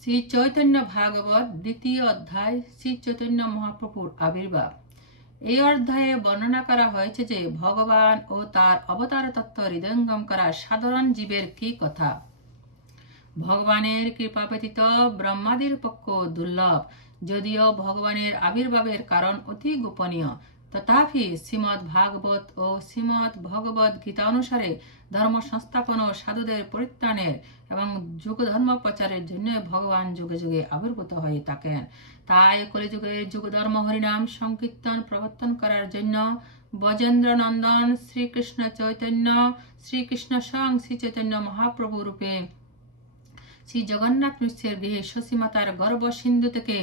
শ্রী চৈতন্য ভাগবত দ্বিতীয় অধ্যায় শ্রী চৈতন্য মহাপ্রভুর আবির্ভাব। এই অধ্যায়ে বর্ণনা করা হয়েছে যে ভগবান ও তার অবতার তত্ত্ব হৃদয়ঙ্গম করা সাধারণ জীবের কি কথা? ভগবানের কৃপা ব্যতীত ব্রহ্মাদির পক্ষ দুর্লভ, যদিও ভগবানের আবির্ভাবের কারণ অতি গোপনীয়। তথাপি শ্রীমৎ ভাগবত ও শ্রীমৎ ভগবত গীতা অনুসারে ধর্ম সংস্থাপন ও সাধুদের পরিত্রাণের এবং যুগ ধর্ম প্রচারের জন্য ভগবান যুগে যুগে আবির্ভূত হয়ে থাকেন। তাই কলিযুগে যুগ ধর্ম হরিনাম সংকীর্তন প্রবর্তন করার জন্য বজেন্দ্র নন্দন শ্রীকৃষ্ণ চৈতন্য, শ্রীকৃষ্ণ সং শ্রী চৈতন্য মহাপ্রভু রূপে শ্রী জগন্নাথ মিশ্রের গৃহে শশীমাতার গর্ভ সিন্ধু থেকে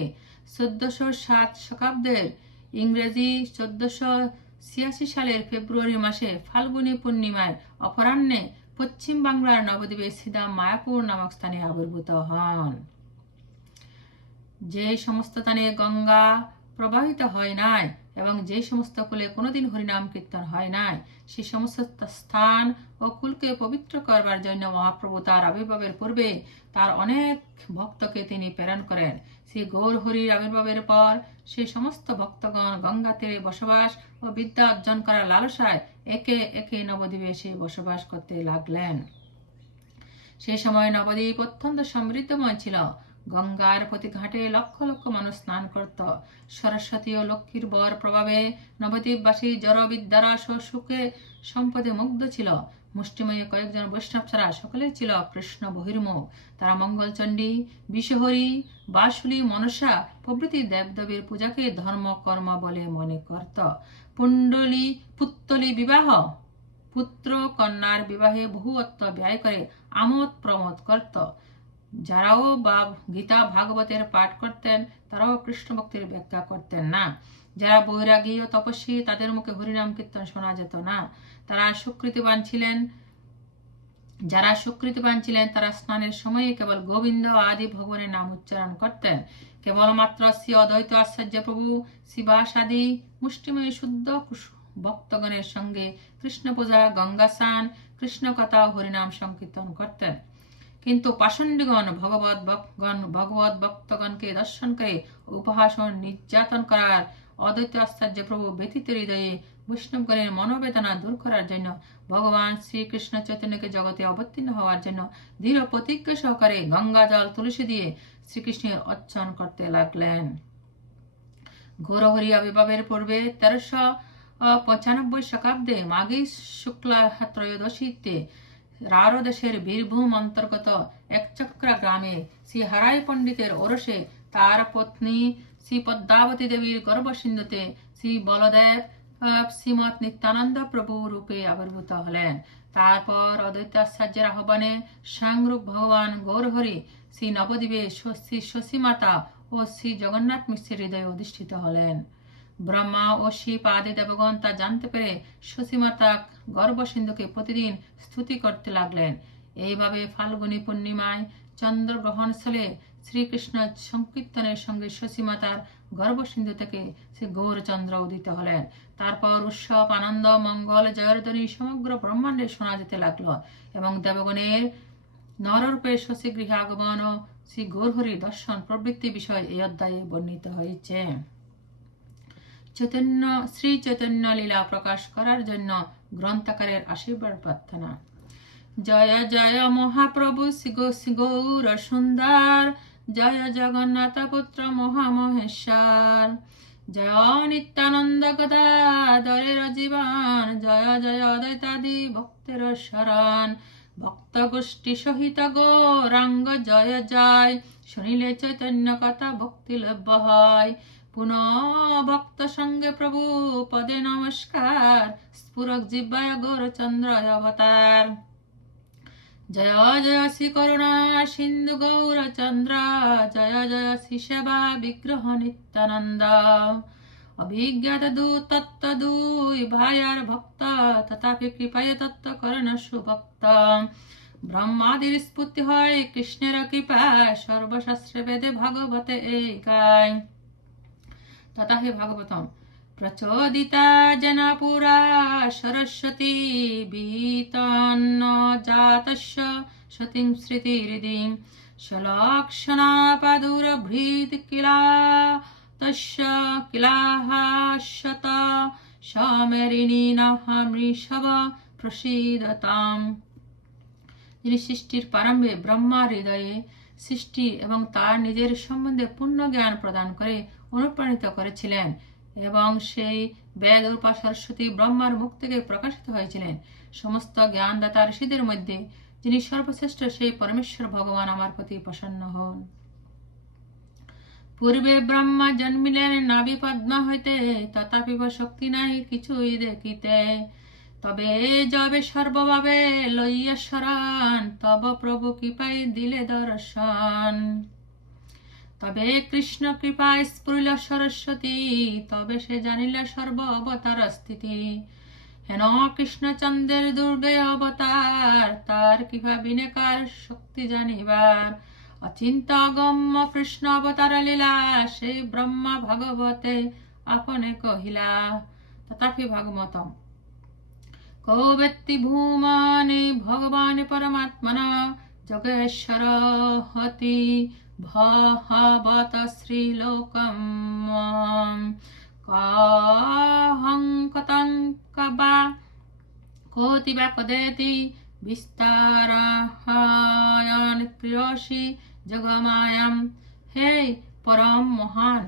চোদ্দশো সাত শতাব্দের ইংরেজি চোদ্দশো ছিয়াশি সালের ফেব্রুয়ারি মাসে ফাল্গুনী পূর্ণিমায় অপরাহ্নে পশ্চিম বাংলার নবদ্বীপে সিদা মায়াপুর নামক স্থানে আবির্ভূত হন। যে সমস্ত স্থানে গঙ্গা প্রবাহিত হয় নাই এবং যে সমস্ত কুলে কোনোদিন হরিনাম কীর্তন হয় নাই, সে সমস্ত স্থান ও কুলকে পবিত্র করবার জন্য মহাপ্রভু তার আবির্ভাবের পূর্বে তার অনেক ভক্তকে তিনি প্রেরণ করেন। শ্রী গৌর হরির আবির্ভাবের পর সে সমস্ত ভক্তগণ গঙ্গা তীরে বসবাস ও বিদ্যা অর্জন করার লালসায় একে একে নবদ্বীপে সে বসবাস করতে লাগলেন। সে সময় নবদ্বীপ অত্যন্ত সমৃদ্ধময় ছিল। গঙ্গার প্রতি ঘাটে লক্ষ লক্ষ মানুষ স্নান করত। সরস্বতী ও লক্ষ্মীর বর প্রভাবে নবদ্বীপবাসী জড় বিদ্যারস ও সুখে সম্পদে মুগ্ধ ছিল। মুষ্টিময় কয়েকজন বৈষ্ণব ছাড়া সকলেই ছিল কৃষ্ণ বহির্মুখ। তারা মঙ্গলচণ্ডী বিশ্বহরি বাসুলি, মনসা প্রভৃতি দেবদেবীর পূজাকে ধর্ম, কর্ম বলে মনে করত। পুণ্ডলী, পুত্তলি বিবাহ। পুত্র কন্যার বিবাহে বহু অর্থ ব্যয় করে আমোদ প্রমোদ করত। যারাও বা গীতা, ভাগবতের পাঠ করতেন, তারাও কৃষ্ণ ভক্তির ব্যাখ্যা করতেন না। যারা বৈরাগী ও তপস্বী, তাদের মুখে হরিনাম কীর্তন শোনা যেত না। তারা সুকৃতিবান ছিলেন। যারা সুকৃতিবান ছিলেন, তারা স্নানের সময়ে কেবল গোবিন্দ আদি ভগবানের নাম উচ্চারণ করতেন। কেবলমাত্র শ্রী অদ্বৈত আশ্চর্য প্রভু শিবাস আদি মুষ্টিময় শুদ্ধ ভক্তগণের সঙ্গে কৃষ্ণ পূজা গঙ্গা স্নান কৃষ্ণ কথা হরিনাম সংকীর্তন করতেন। কিন্তু পাষণ্ডীগণ ভগবত ভক্তগণ ভগবত ভক্তগণকে দর্শন করে উপহাস নির্যাতন করার অদ্বৈত আশ্চর্য প্রভু ব্যতীত হৃদয়ে বৈষ্ণবগণের মনোবেদনা দূর করার জন্য ভগবান শ্রীকৃষ্ণ চৈতন্যকে জগতে অবতীর্ণ হওয়ার জন্য দৃঢ় প্রতিজ্ঞা সহকারে গঙ্গা জল তুলসী দিয়ে শ্রীকৃষ্ণের অর্চন করতে লাগলেন ঘোরহরি আবির্ভাবের পূর্বে তেরোশো পঁচানব্বই শতাব্দে মাঘী শুক্লা ত্রয়োদশীতে রারো দেশের বীরভূম অন্তর্গত একচক্রা গ্রামে শ্রী হারাই পণ্ডিতের ওরসে তার পত্নী শ্রী পদ্মাবতী দেবীর গর্ভসিন্ধুতে শ্রী বলদেব শ্রীমৎ নিত্যানন্দ প্রভু রূপে আবির্ভূত হলেন। তারপর অদ্বৈতাচার্যের আহ্বানে সাংরূপ ভগবান গৌরহরি শ্রী নবদ্বীপে শ্রী শশী মাতা ও শ্রী জগন্নাথ মিশ্রের হৃদয়ে অধিষ্ঠিত হলেন। ব্রহ্মা ও শিব আদি দেবগণ তা জানতে পেরে শশীমাতা গর্ভসিন্ধুকে প্রতিদিন স্তুতি করতে লাগলেন। এইভাবে ফাল্গুনী পূর্ণিমায় চন্দ্রগ্রহণ স্থলে শ্রীকৃষ্ণ সংকীর্তনের সঙ্গে শশীমাতার গর্ভসিন্ধু থেকে শ্রী গৌরচন্দ্র উদিত হলেন। তারপর উৎসব, আনন্দ, মঙ্গল জয়রধ্বনি সমগ্র ব্রহ্মাণ্ডে শোনা যেতে লাগল এবং দেবগণের নররূপে শশী গৃহে আগমন ও শ্রী গৌরহরি দর্শন প্রবৃত্তি বিষয় এই অধ্যায়ে বর্ণিত হয়েছে। চৈতন্য, শ্রী চৈতন্য লীলা প্রকাশ করার জন্য গ্রন্থাকারের আশীর্বাদ প্রার্থনা। জয় জয় মহাপ্রভু গৌর সুন্দর। জয় জগন্নাথ পুত্র মহামহেশ্বর। জয় নিত্যানন্দ গদাধরের জীবন। জয় জয় অদ্বৈতাদি ভক্তের শরণ। ভক্ত গোষ্ঠী সহিত গৌরাঙ্গ জয় জয়। শুনিলে চৈতন্য কথা ভক্তি লভ্য হয়। পুনঃ ভক্ত সঙ্গে প্রভু, পদে নমস্কার। স্ফুরক জিব্বায় গৌরচন্দ্র অবতার। জয় জয় শ্রী করুণা সিন্ধু গৌরচন্দ্র জয় জয় শ্রী সেবা বিগ্রহ নিত্যানন্দ। অভিজ্ঞাত দু তত্ত্ব দুই, ভাইয়ার ভক্ত, তথাপি কৃপায় তত্ত্ব করণ সুভক্ত। ব্রহ্মাদির স্ফূর্তি হয় কৃষ্ণের কৃপা সর্বশাস্ত্রে বেদে ভাগবতে এই গায়। তথা হে ভাগবতম प्रचोदिता जनापुरा सरस्वती भीतन्न जातस्य सतीं स्मृतिरिदिं शलाक्षणापादुरभृत् किला तस्य किलाः शत समेरिणीनः মৃষভ প্রসীদতাম যিনি সৃষ্টির প্রারম্ভে ব্রহ্মার হৃদয়ে সৃষ্টি এবং তার নিজের সম্বন্ধে পূর্ণ জ্ঞান প্রদান করে অনুপ্রাণিত করেছিলেন এবং সেই বেদ রূপা সরস্বতী ব্রহ্মার মুখ থেকে প্রকাশিত হয়েছিলেন। সমস্ত জ্ঞানদাতা ঋষিদের মধ্যে যিনি সর্বশ্রেষ্ঠ, সেই পরমেশ্বর ভগবান আমার প্রতি প্রসন্ন হন। পূর্বে ব্রহ্মা জন্মিলেন নাভি পদ্মা হইতে, তথাপি বা শক্তি নাই কিছুই দেখিতে। তবে যবে সর্বভাবে লইয়া শরণ তব প্রভু কৃপাই দিলে দর্শন। তবে কৃষ্ণ কৃপায় স্ফুরিল সরস্বতী, তবে সে জানিল সর্ব অবতার স্থিতি হেন কৃষ্ণচন্দ্রের দুর্গে অবতার, তার কৃপা বিনেকার শক্তি জানিবার? অচিন্ত অগম্য কৃষ্ণ অবতার লীলা সেই ব্রহ্মা ভাগবতে আপনে কহিলা, তথাপি ভাগবতম, কৌবেত্তি ভূমানি ভগবান পরমাত্মনা, যোগেশ্বর হতি। ভবত শ্রীলোকম কাহং কতং কবা কোতি বা কদেতি বিস্তারায়ন ক্রিয়সি জগমায়াম হে পরম মহান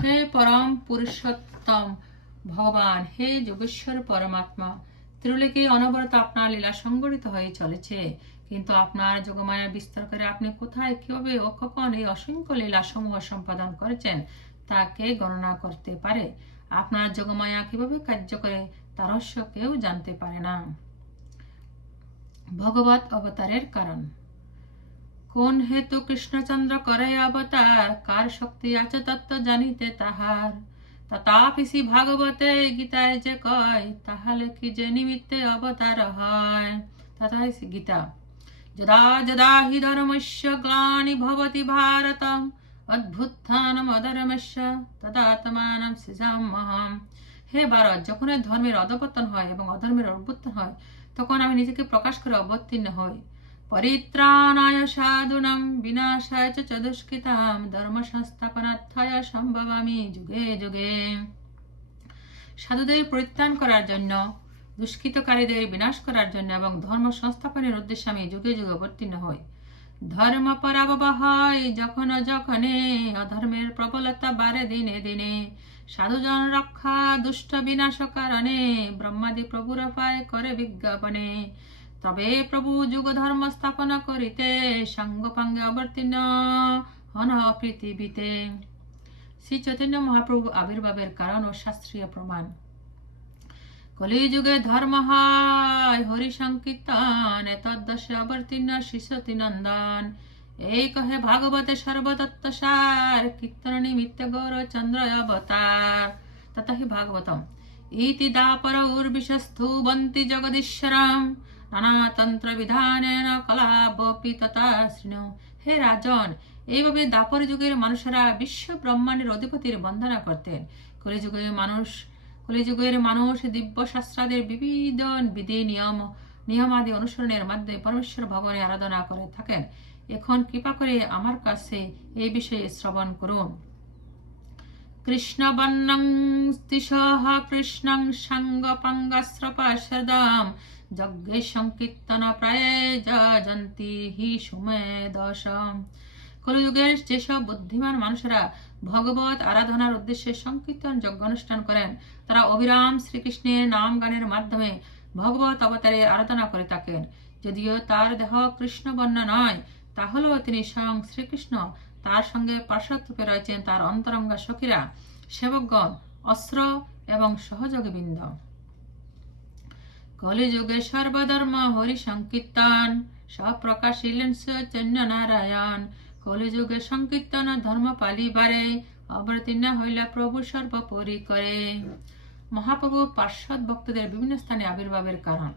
হে পরম পুরুষোত্তম ভগবান হে যোগেশ্বর পরমাত্মা ত্রিলোকে অনবরত আপনার লীলা সংগঠিত হয়ে চলেছে। কিন্তু আপনার যোগমায়া বিস্তার করে আপনি কোথায়, কীভাবে ও কখন এই অসংখ্য লীলা সমূহ সম্পাদন করেছেন, তাকে গণনা করতে পারে। আপনার যোগমায়া কীভাবে কার্য করে, তার রহস্য কেউ জানতে পারে না। ভগবত অবতারের কারণ। কোন হেতু কৃষ্ণচন্দ্র করে অবতার? কার শক্তি আছে তত্ত্ব জানিতে তাহার? তথাপিসি ভাগবতে গীতায় যে কয়, তাহলে কি যে নিমিত্তে অবতার হয়? তথাই গীতা। যদা যদা হি ধর্মস্য গ্লানি ভবতি ভারতম অদ্ভুত্থানম অধর্মস্য তদাত্মানম হে ভারত, যখন ধর্মের অধপতন হয় এবং অধর্মের অভ্যুত্থান হয়, তখন আমি নিজেকে প্রকাশ করে অবতীর্ণ হই। পরিত্রাণায় সাধুনাম, বিনাশায় চ দুষ্কৃতাম ধর্ম সংস্থাপনার্থায় সম্ভবামি যুগে যুগে। সাধুদের পরিত্রাণ করার জন্য দুষ্কৃতকারীদের বিনাশ করার জন্য এবং ধর্ম সংস্থাপনের উদ্দেশ্যে আমি যুগে যুগে অবতীর্ণ হই। ধর্ম পরাবহ হয় যখন যখনে অধর্মের প্রবলতা বাড়ে দিনে দিনে। সাধুজন রক্ষা, দুষ্ট বিনাশ কারণে ব্রহ্মাদি প্রভুর পায় করে বিজ্ঞাপনে। তবে প্রভু যুগ ধর্ম স্থাপনা করিতে সাঙ্গপাঙ্গে অবতীর্ণ হন পৃথিবীতে। শ্রী চৈতন্য মহাপ্রভু আবির্ভাবের কারণ ও শাস্ত্রীয় প্রমাণ। কলিযুগে ধর্ম হয় হরি সংকীর্তন তদ্দশে অবতীর্ণ শিশতি নন্দন। এই কহে ভাগবতে সর্বদত্ত সার কীর্তন নিমিত্ত গৌর চন্দ্র অবতার। তথা হি ভাগবতম, ইতি দাপর উর্বিশস্থুবন্তি জগদীশ্বরম, নানাতন্ত্র বিধানেন কলাবপি তথা শৃণু হে রাজন, এইভাবে দাপর যুগের মানুষেরা বিশ্ব ব্রহ্মাণ্ডের অধিপতির বন্দনা করতেন। কলিযুগের মানুষ কলিযুগের মানুষ দিব্য শাস্ত্রাদের বিবিধ বিধি নিয়ম, নিয়মাদি অনুসরণের মাধ্যমে পরমেশ্বর ভগবানের আরাধনা করে থাকেন। এখন কৃপা করে আমার কাছে এই বিষয়ে শ্রবণ করুন। কৃষ্ণবর্ণং তিসহ কৃষ্ণং সাঙ্গ পাঙ্গাশ্রপাশদাম যজ্ঞে সংকীর্তন প্রায় যন্তি হি সুমেদশম কলিযুগের যেসব বুদ্ধিমান মানুষেরা ভগবত আরাধনার উদ্দেশ্যে সংকীর্তন যজ্ঞ অনুষ্ঠান করেন, তারা অবিরাম শ্রীকৃষ্ণের নাম গানের মাধ্যমে ভগবত অবতারের আরাধনা করে থাকেন। যদিও তার দেহ কৃষ্ণবর্ণ নয়, তাহলেও তিনি স্বয়ং শ্রীকৃষ্ণ। তার সঙ্গে পার্শ্বদ রূপে রয়েছেন তার অন্তরঙ্গা সখীরা, সেবকগণ, অস্ত্র এবং সহযোগীবৃন্দ। কলিযুগে সর্বধর্ম হরি সংকীর্তন সপ্রকাশিলেন চৈতন্য নারায়ণ। কলিযুগে সংকীর্তন ধর্ম পালিবারে অবতীর্ণ হইলা প্রভু সর্বোপরি করে। মহাপ্রভু পার্শ্বদ ভক্তদের বিভিন্ন স্থানে আবির্ভাবের কারণ।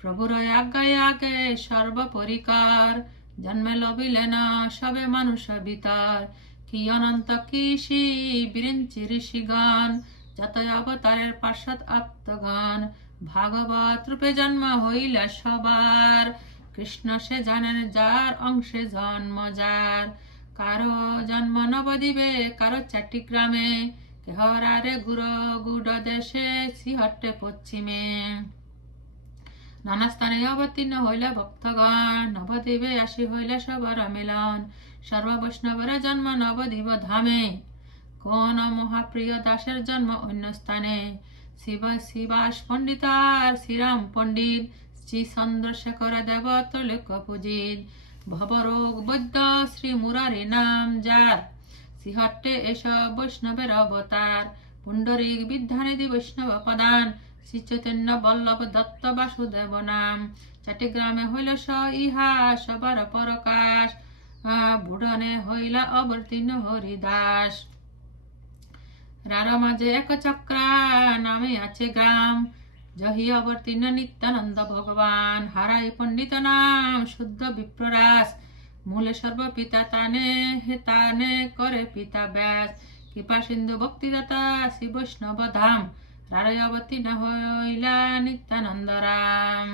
প্রভুর আজ্ঞায় আগে সর্বপরিকার জন্মে লবিলে না, সবে মানুষ বিতার। কি অনন্ত, কি বিরিঞ্চি ঋষিগণ যত অবতারের পার্শ্বদ আত্মগণ, ভাগবত রূপে জন্ম হইলা সবার। কৃষ্ণ সে জানেন যার অংশে জন্ম যার। কারও জন্ম নবদ্বীপে, কারও চারটি গ্রামে কেহরারে গুড় গুড় দেশে সিহট্টে পশ্চিমে। নানা স্থানে অবতীর্ণ হইল ভক্তগণ, নবদ্বীপে আসি হইল সবার মিলন। সর্ব বৈষ্ণবের জন্ম নবদ্বীপ ধামে। কোন মহাপ্রিয় দাসের জন্ম অন্য স্থানে? শিব, শিবাস পণ্ডিত আর শ্রীরাম পণ্ডিত শ্রী চন্দ্রশেখর দেব তলিক পূজিত ভবরোগ বৈদ্য শ্রী মুরারি নাম যার শ্রীহট্টে এসব বৈষ্ণবের অবতার পুণ্ডরিক বিদ্যানিধি বৈষ্ণব প্রদান শ্রী চৈতন্য বল্লভ দত্ত বাসুদেব নাম চট্টগ্রামে হইল স ইহা সবার পরকাশ বুড়নে হইলা অবতীর্ণ হরিদাস রার মাঝে এক চক্রা নামে আছে গ্রাম জহি অবতীর্ণ নিত্যানন্দ ভগবান হারাই পণ্ডিত নাম শুদ্ধ বিপ্ররাস মূলে সর্বপিতা তানে হে তানে করে পিতা ব্যাস কৃপা সিন্ধু ভক্তিদাতা শ্রী বৈষ্ণব ধাম রারয় অবতীর্ণ হইলা নিত্যানন্দ রাম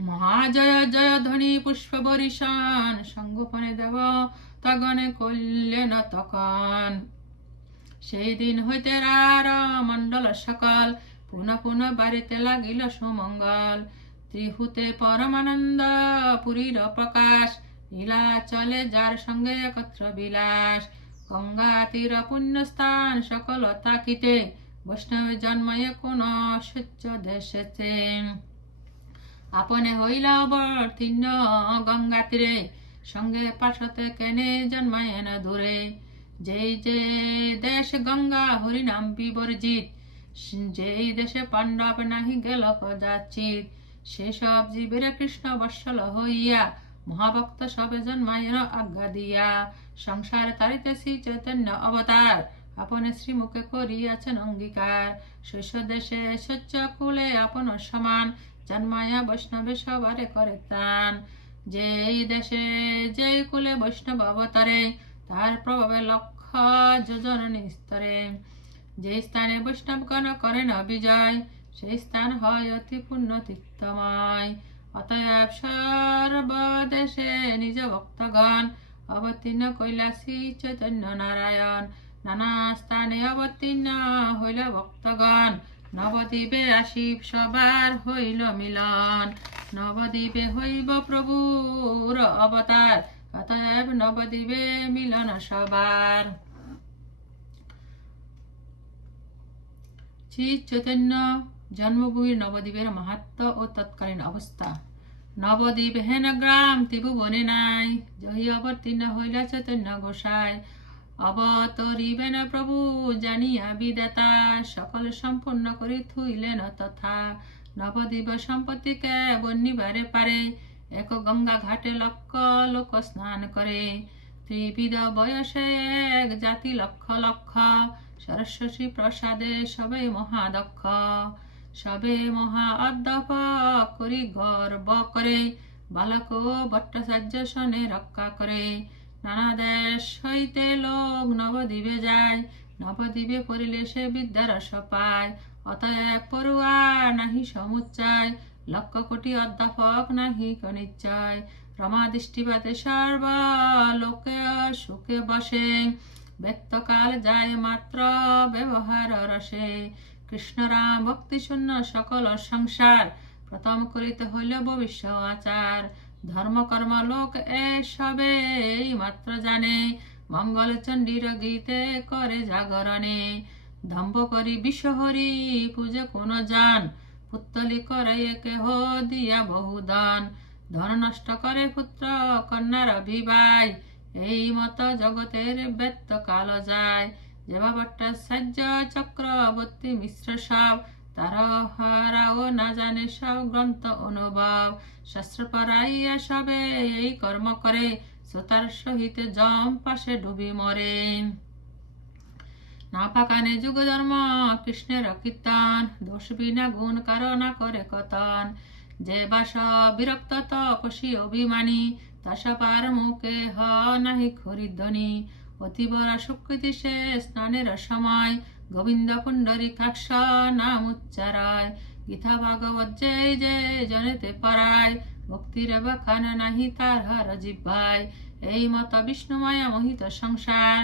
মহাজয় জয় ধ্বনি পুষ্প বরিশন সঙ্গোপনে দেব তগনে কল্যাণ তখন সেই দিন হইতে রার মণ্ডল, সকল পুনঃ পুনঃ বাড়িতে লাগিল সুমঙ্গল। ত্রিহুতে পরমানন্দ, পুরীর প্রকাশ লীলা চলে যার সঙ্গে একত্র বিলাস। গঙ্গা তীর পুণ্যস্থান সকল থাকিতে বৈষ্ণবের জন্ময়ে কোন সূর্য দেশেতে। আপনে হইল অবতীর্ণ গঙ্গা তীরে, সঙ্গে পাশতে কেনে জন্মায়েন দূরে। যেই যে দেশ গঙ্গা হরিনাম বিবর্জিত যেই দেশে পাণ্ডব নাহি গেল যাচ্ছিত সেসব জীবের কৃষ্ণ বৎসল হইয়া, মহাভক্ত সবে জন্মায়ের আজ্ঞা দিয়া, সংসার তারিতে শ্রী চৈতন্য অবতার, আপন শ্রীমুখে করিয়াছেন অঙ্গীকার, শৈশ দেশে স্বচ্ছ কুলে আপন সমান জন্মায়া বৈষ্ণবে সবারে করে তান যেই দেশে যেই কুলে বৈষ্ণব অবতারে, তার প্রভাবে লক্ষ যোজন নিস্তরে। যে স্থানে বৈষ্ণবগণ করেন বিজয় সেই স্থান হয় অতি পুণ্য তীর্থময় অতএব সর্বদেশে নিজ ভক্তগণ অবতীর্ণ কৈলাসী চৈতন্য নারায়ণ, নানা স্থানে অবতীর্ণ হইল ভক্তগণ। নবদ্বীপে আসি সবার হইল মিলন। নবদ্বীপে হইব প্রভুর অবতার, অতএব নবদ্বীপে মিলন সবার। শ্রী চৈতন্য জন্মভূমির নবদ্বীপের মাহাত্ম ও তৎকালীন অবস্থা নবদ্বীপ হেন গ্রাম তিবু বনে নাই জহি অবতীর্ণ হইলা চৈতন্য গোসাই অবতরিবেন প্রভু জানিয়া বিদাতা সকল সম্পূর্ণ করি থুইলেন তথা। নবদ্বীপ সম্পত্তিকে বন্নিবারে পারে। এক গঙ্গা ঘাটে লক্ষ লোক স্নান করে। ত্রিবিধ বয়সে এক জাতি লক্ষ লক্ষ। সরস্বতী প্রসাদে সবে মহাদক্ষ সবে মহা অধ্যাপক করি গর্ব করে, বালক ভট্টাচার্য সনে রক্ষা করে। নানা দেশ হইতে লোক নবদ্বীপে যায়, নবদ্বীপে পড়িলে সে বিদ্যার রস পায়। অতএব পড়ুয়া নাহি সমুচ্চায়, লক্ষ কোটি অধ্যাপক নাহি কনিশ্চয় রমা দৃষ্টিপাতে সর্ব লোকে সুখে বসে ব্যক্তকাল যায় মাত্র ব্যবহার রসে। কৃষ্ণরাম ভক্তি শূন্য সকল সংসার। প্রথম করিতে হইল ভবিষ্য আচার। ধর্ম, কর্ম, লোক এসবে মাত্র জানে। মঙ্গল চণ্ডীর গীতে করে জাগরণে। ধম্ব করি বিশ্বহরি, পূজে কোন যান। পুত্তলি করে কেহ দিয়া বহুদান ধন নষ্ট করে পুত্র কন্যার বিবাই এই মত জগতের ব্যত্ত কাল যায়। যেবা ভট্টাচার্য চক্রবর্তী মিশ্র সব, তারা হারাও না জানে সব গ্রন্থ অনুভব। শাস্ত্র পড়াইয়া সবে এই কর্ম করে, শ্রোতার সহিত জম পাশে ডুবি মরে। না পাকানে যুগ ধর্ম কৃষ্ণের কীর্তন, দোষ বিনা গুণ কারও না করে কতন যে বাস বিরক্ত তপসী অভিমানী তাসা পার মুখে হ নাহি খরিধ্বনি অতিবরা সুকৃতি সে স্নানের সময় গোবিন্দ পুণ্ডরী কাক্ষ নাম উচ্চারায়। গীতা ভাগবত জয় জয় জনেতে পারায় ভক্তির বখান নাহি তার হর জিব্বায় এই মত বিষ্ণুময় মোহিত সংসার,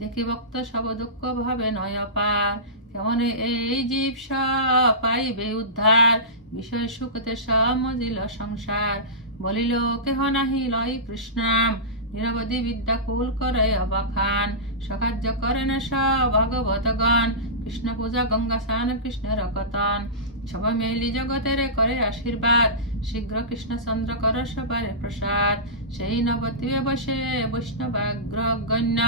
দেখি ভক্ত সব দুঃখ ভাবে নয় পার কেমন এই জীব সব পাইবে উদ্ধার? বিষয় সুখতে সব মজিল সংসার। বলিল কেহ নাহি লয় কৃষ্ণাম। নিরবধি বিদ্যা কুল করে অবাখান, সাহায্য করেন সব ভগবতগণ। কৃষ্ণ পূজা গঙ্গা স্নান কৃষ্ণের কথন সবাই মেলি জগতের করে আশীর্বাদ। শীঘ্র কৃষ্ণ চন্দ্র কর সবার প্রসাদ। সেই নবদ্বীপে বসে বৈষ্ণবাগ্র গণ্য।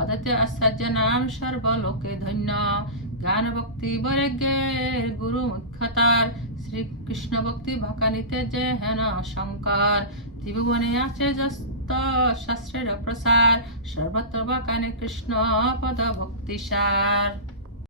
অদ্বিতীয় আশ্চর্য নাম সর্বলোকে ধন্য। জ্ঞান ভক্তি বরেগের গুরু মুখ্যতার। শ্রীকৃষ্ণ ভক্তি ভকানিতে যে হেন শঙ্কর ত্রিভুবনে আছে যস্ত শাস্ত্রের প্রসার সর্বত্র বাকানে কৃষ্ণ পদ ভক্তি সার